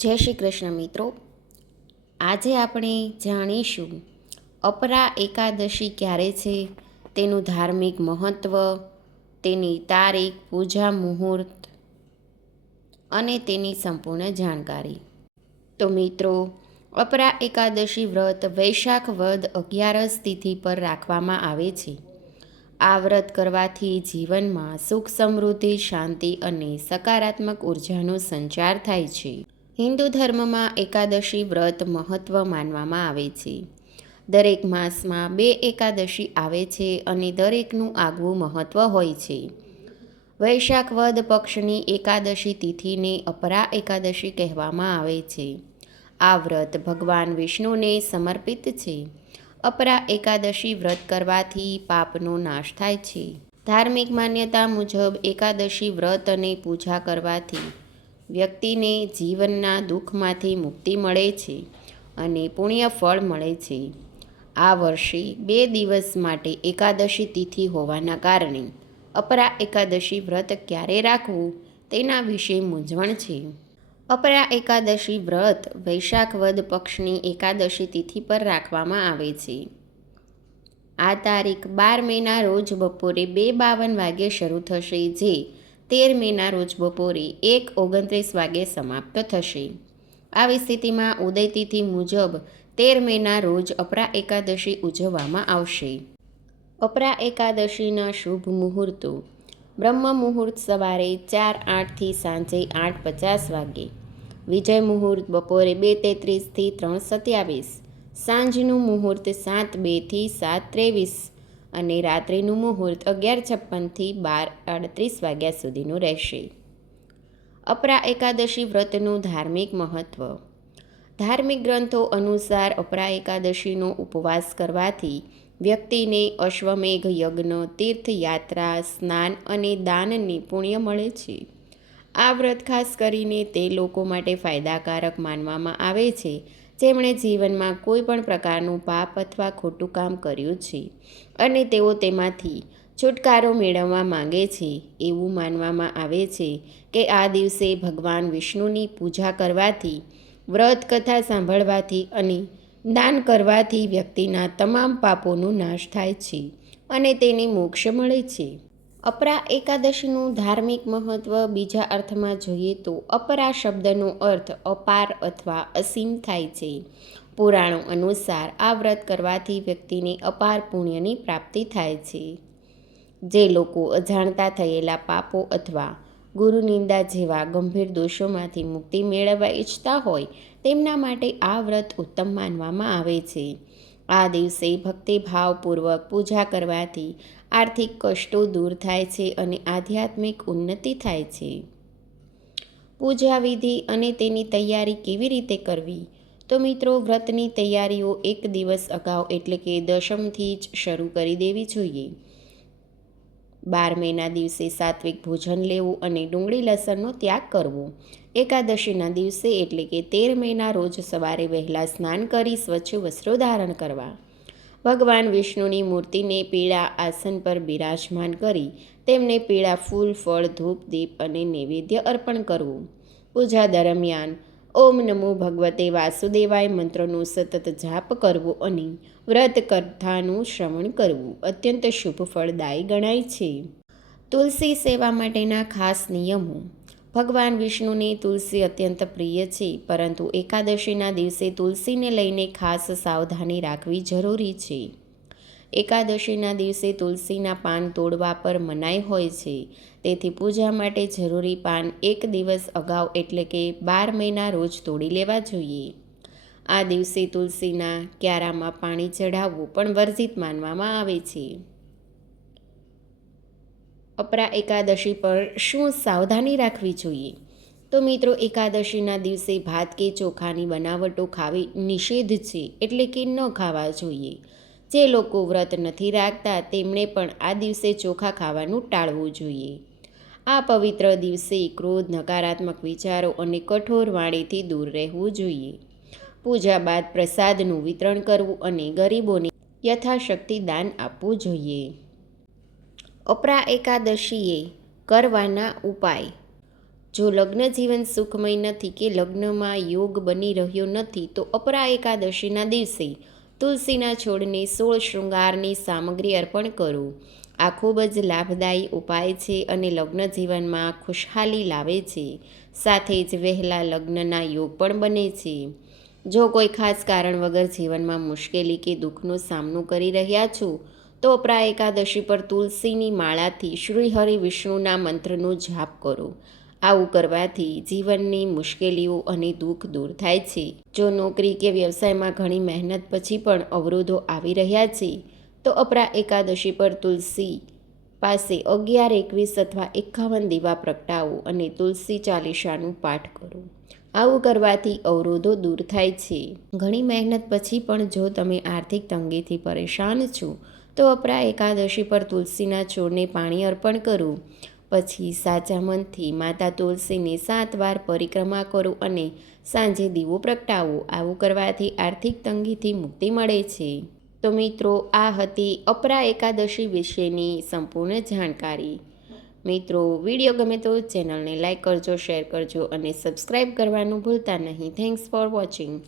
જય શ્રી કૃષ્ણ મિત્રો. આજે આપણે જાણીશું અપરા એકાદશી ક્યારે છે, તેનું ધાર્મિક મહત્ત્વ, તેની તારીખ, પૂજા મુહૂર્ત અને તેની સંપૂર્ણ જાણકારી. તો મિત્રો, અપરા એકાદશી વ્રત વૈશાખ વદ 11 તિથિ પર રાખવામાં આવે છે. આ વ્રત કરવાથી જીવનમાં સુખ, સમૃદ્ધિ, શાંતિ અને સકારાત્મક ઉર્જાનો સંચાર થાય છે. હિન્દુ ધર્મમાં એકાદશી વ્રત મહત્ત્વ માનવામાં આવે છે. દરેક માસમાં 2 એકાદશી આવે છે અને દરેકનું આગવું મહત્ત્વ હોય છે. વૈશાખ વદ પક્ષની એકાદશી તિથિને અપરા એકાદશી કહેવામાં આવે છે. આ વ્રત ભગવાન વિષ્ણુને સમર્પિત છે. અપરા એકાદશી વ્રત કરવાથી પાપનો નાશ થાય છે. ધાર્મિક માન્યતા મુજબ એકાદશી વ્રત અને પૂજા કરવાથી વ્યક્તિને જીવનના દુઃખમાંથી મુક્તિ મળે છે અને પુણ્ય ફળ મળે છે. આ વર્ષે 2 દિવસ માટે એકાદશી તિથિ હોવાના કારણે અપરા એકાદશી વ્રત ક્યારે રાખવું તેના વિશે મૂંઝવણ છે. અપરા એકાદશી વ્રત વૈશાખ વદ પક્ષની એકાદશી તિથિ પર રાખવામાં આવે છે. આ તારીખ 12 મેના રોજ બપોરે 2:52 વાગ્યે શરૂ થશે, જે 13 મેના રોજ બપોરે 1:29 વાગ્યે સમાપ્ત થશે. આવી સ્થિતિમાં ઉદયતિથિ મુજબ 13 મેના રોજ અપરા એકાદશી ઉજવવામાં આવશે. અપરા એકાદશીના શુભ મુહૂર્તો: બ્રહ્મ મુહૂર્ત સવારે 4:08 થી સાંજે 8:50 વાગ્યે, વિજય મુહૂર્ત બપોરે 2:33 થી 3:27, સાંજનું મુહૂર્ત 7:02 થી 7:23 અને રાત્રિનું મુહૂર્ત 11:56 થી 12:38 વાગ્યા સુધીનું રહેશે. અપરા એકાદશી વ્રતનું ધાર્મિક મહત્ત્વ: ધાર્મિક ગ્રંથો અનુસાર અપરા એકાદશીનો ઉપવાસ કરવાથી વ્યક્તિને અશ્વમેઘ યજ્ઞ, તીર્થયાત્રા, સ્નાન અને દાનની પુણ્ય મળે છે. આ વ્રત ખાસ કરીને તે લોકો માટે ફાયદાકારક માનવામાં આવે છે જેમણે જીવનમાં કોઈ પણ પ્રકારનું પાપ અથવા ખોટું કામ કર્યું છે અને તેઓ તેમાંથી છુટકારો મેળવવા માંગે છે. એવું માનવામાં આવે છે કે આ દિવસે ભગવાન વિષ્ણુની પૂજા કરવાથી, વ્રત કથા સાંભળવાથી અને દાન કરવાથી વ્યક્તિના તમામ પાપોનો નાશ થાય છે અને તેને મોક્ષ મળે છે. અપરા એકાદશીનું ધાર્મિક મહત્ત્વ બીજા અર્થમાં જોઈએ તો અપરા શબ્દનો અર્થ અપાર અથવા અસીમ થાય છે. પુરાણો અનુસાર આ વ્રત કરવાથી વ્યક્તિને અપાર પુણ્યની પ્રાપ્તિ થાય છે. જે લોકો અજાણતા થયેલા પાપો અથવા ગુરુ નિંદા જેવા ગંભીર દોષોમાંથી મુક્તિ મેળવવા ઈચ્છતા હોય તેમના માટે આ વ્રત ઉત્તમ માનવામાં આવે છે. આ દિવસે ભક્તિભાવપૂર્વક પૂજા કરવાથી આર્થિક કષ્ટો દૂર થાય છે અને આધ્યાત્મિક ઉન્નતિ થાય છે. પૂજા વિધિ અને તેની તૈયારી કેવી રીતે કરવી? તો મિત્રો, વ્રતની તૈયારીઓ 1 દિવસ અગાઉ એટલે કે દશમથી જ શરૂ કરી દેવી જોઈએ. 12 મેના દિવસે સાત્વિક ભોજન લેવું અને ડુંગળી લસણનો ત્યાગ કરવો. એકાદશીના દિવસે એટલે કે 13 મેના રોજ સવારે વહેલા સ્નાન કરી સ્વચ્છ વસ્ત્રો ધારણ કરવા. ભગવાન વિષ્ણુની મૂર્તિને પીળા આસન પર બિરાજમાન કરી તેમને પીળા ફૂલ, ફળ, ધૂપ, દીપ અને નૈવેદ્ય અર્પણ કરવું. પૂજા દરમિયાન ઓમ નમો ભગવતે વાસુદેવાય મંત્રનો સતત જાપ કરવો અને વ્રત કથાનું શ્રવણ કરવું અત્યંત શુભ ફળદાયી ગણાય છે. તુલસી સેવા માટેના ખાસ નિયમો: ભગવાન વિષ્ણુને તુલસી અત્યંત પ્રિય છે, પરંતુ એકાદશીના દિવસે તુલસીને લઈને ખાસ સાવધાની રાખવી જરૂરી છે. એકાદશીના દિવસે તુલસીના પાન તોડવા પર મનાઈ હોય છે, તેથી પૂજા માટે જરૂરી પાન 1 દિવસ અગાઉ એટલે કે 12 મેના રોજ તોડી લેવા જોઈએ. આ દિવસે તુલસીના ક્યારામાં પાણી ચઢાવવું પણ વર્જિત માનવામાં આવે છે. અપરા એકાદશી પર શું સાવધાની રાખવી જોઈએ? તો મિત્રો, એકાદશીના દિવસે ભાત કે ચોખાની બનાવટો ખાવી નિષેધ છે, એટલે કે ન ખાવા જોઈએ. જે લોકો વ્રત નથી રાખતા તેમણે પણ આ દિવસે ચોખા ખાવાનું ટાળવું જોઈએ. આ પવિત્ર દિવસે ક્રોધ, નકારાત્મક વિચારો અને કઠોર વાણીથી દૂર રહેવું જોઈએ. પૂજા બાદ પ્રસાદનું વિતરણ કરવું અને ગરીબોને યથાશક્તિ દાન આપવું જોઈએ. અપરા એકાદશીએ કરવાના ઉપાય: જો લગ્ન જીવન સુખમય નથી કે લગ્નમાં યોગ બની રહ્યો નથી તો અપરા એકાદશીના દિવસે તુલસીના છોડને 16 શૃંગારની સામગ્રી અર્પણ કરો. આ ખૂબ જ લાભદાયી ઉપાય છે અને લગ્ન જીવનમાં ખુશહાલી લાવે છે. સાથે જ વહેલા લગ્નના યોગ પણ બને છે. જો કોઈ ખાસ કારણ વગર જીવનમાં મુશ્કેલી કે દુઃખનો સામનો કરી રહ્યા છો તો અપરા એકાદશી પર તુલસીની માળાથી શ્રી હરિ વિષ્ણુના મંત્રનો જાપ કરો. આવું કરવાથી જીવનની મુશ્કેલીઓ અને દુઃખ દૂર થાય છે. જો નોકરી કે વ્યવસાયમાં ઘણી મહેનત પછી પણ અવરોધો આવી રહ્યા છે તો અપરા એકાદશી પર તુલસી પાસે 11, 21 અથવા 51 દીવા પ્રગટાવો અને તુલસી ચાલીસાનું પાઠ કરો. આવું કરવાથી અવરોધો દૂર થાય છે. ઘણી મહેનત પછી પણ જો તમે આર્થિક તંગીથી પરેશાન છો તો અપરા એકાદશી પર તુલસીના છોડને પાણી અર્પણ કરો. પછી સાચા મનથી માતા તુલસીને 7 વાર પરિક્રમા કરો અને સાંજે દીવો પ્રગટાવો. આવું કરવાથી આર્થિક તંગીથી મુક્તિ મળે છે. તો મિત્રો, આ હતી અપરા એકાદશી વિશેની સંપૂર્ણ જાણકારી. મિત્રો, વિડીયો ગમે તો ચેનલને લાઈક કરજો, શેર કરજો અને સબસ્ક્રાઈબ કરવાનું ભૂલતા નહીં. Thanks for watching.